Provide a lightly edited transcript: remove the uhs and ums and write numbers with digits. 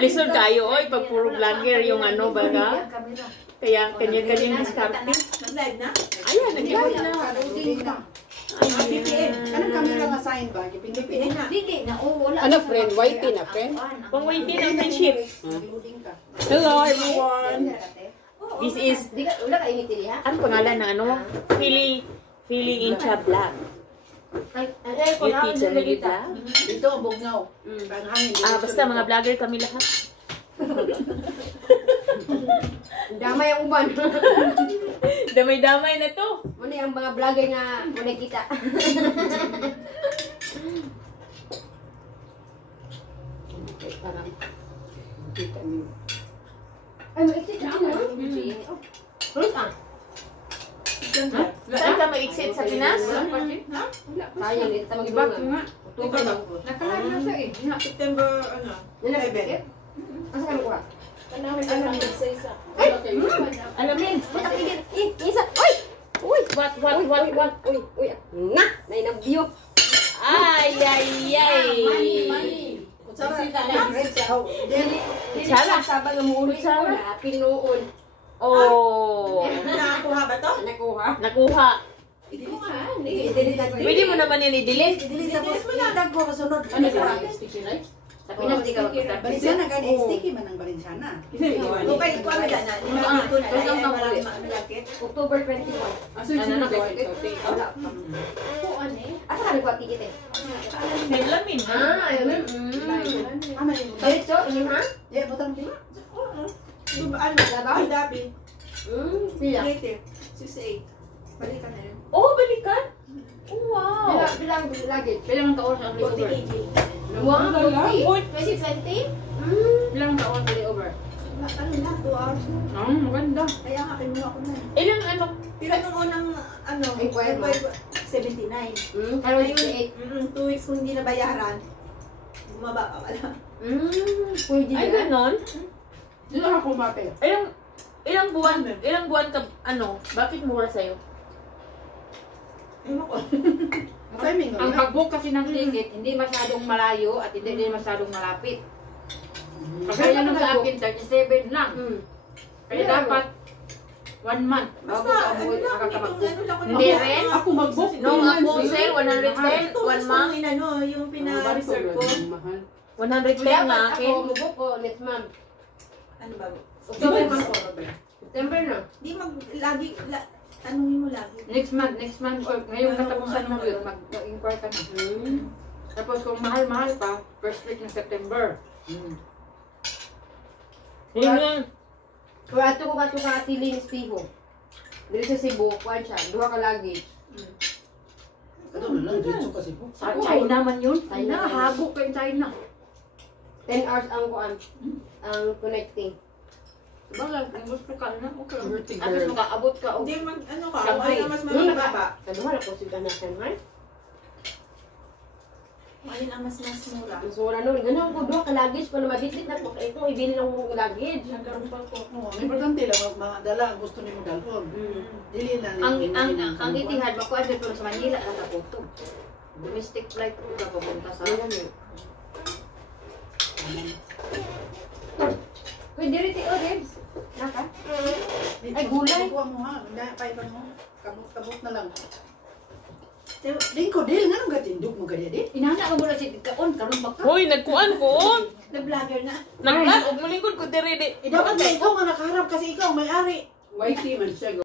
Lisod kayo, oy, pag puro vlogger yung ano, baga. Kaya kanya-kanyang diskarte. Nag-live na? Ayan, nag-live na. Anong camera nga sign ba? Pindipin na. Ano friend? YT na friend? Pang waiting ang friendship. Hello everyone! This is, ang pangalan na ano? Philly Incha Vlog. Yung teacher ni Lita. Ito ang bugnaw. Basta mga vlogger kami lahat. Damay ang uban. Damay-damay na to. Muna yung mga vlogger nga muna kita. Ay, mag-exit na ako. Fruit ah. Saan ka mag-exit sa Pinas? Sayang, dito tayo mag-ibang. October lang. Nakalagi na siya eh. September, ano? Nalagay? Asa ka nakuha? Alamin. Isa! Uy! Uy! What? Uy! Nga! Nainang view! Ay! Kutsara! Sabang ang muulit ko na, pinuon. Oh! Nakakuha ba to? Nakuha. I-delete ako. Pwede mo naman yan i-delete. I-delete ako. I-delete ko kasunod. Ano ba? Sticky rice? Sa Pinas, di ka magkasal. Balinsana ka ni sticky man ang balinsana. Okay, ito ano yan. October 21. Asa ka nagkuha ticket eh? May lamin. Ayun. Diretso? Ini ha? Yeah, butang din. Labaw? Dabi. Pila? 68. Balikan na yun. Oh, balikan? Oh, wow. Bilang luggage? Bilang ka oras ang 40 layover? kg. Wow, 40? 20? Bilang ka oras ang layover? Ano na, 2 hours na. Maganda. Kaya nga, kinuha ko na. Ilang ano? Pero nung unang, ano, 79. Pero Ngayon, 2 weeks kung hindi nabayaran, bumaba pa pala. pwede Ay, yan. ganon? Dito ako kumapit. Ilang buwan ka, ano, bakit mura sa'yo? Ewan ko. Ang pag-book kasi ng ticket, hindi masyadong malayo at hindi din masyadong malapit. Kaya lang sa akin, 37 lang. Kaya dapat 1 month bago Basta, ka ano umuwi lang, makakapag-book. itong ano lang. Hindi rin? Ako mag-book. Nung ako sale, 110, 1 month. Yung pina-reserve ko. 110 na akin. Ako mag-book ko next month. Ano ba? October man ko. September na. Di lagi, tanungin mo lagi. Next month, or ngayong katapusan ng yun, mag-inquire ka na. Tapos kung mahal-mahal pa, first week ng September. Yun yan. Kung ato ko ka tiling Stiho. Dili sa Cebu, kuhan siya. 2 ka luggage. Sa China man yun. China. Habok kay China. 10 hours ang kuhan. Ang connecting. Diba, kung gusto ka na, okay. At least makaabot ka. Hindi, ano ka, Shanghai. ano mas mababa. Kaduha na po sila na Shanghai. Alin ang mas mura. Mas wala nun. Ganun ko 2 ka luggage pa na mabitlit na po. Ito, ibili lang mong luggage. Nagkaroon pa ko. Importante lang mga dala ang gusto ni mo dalhon. Dili na Ang itihad, makuha dito sa Manila, nakaputog. Domestic flight ko na papunta sa... Pwede rin ti Ribs. Naka? Ay, gulay. Kuha mo ha. Paipan mo. Kabot na lang. Dingko, dili nga nung gatindog mo ganyan din. Inana ka muna si Kaon, karoon ba ka? Hoy, nagkuan ko. Na-vlogger na. Naglag, og malingkod ko dire di. Dapat na ikaw nga nakaharap kasi ikaw ang may-ari. YT man siya.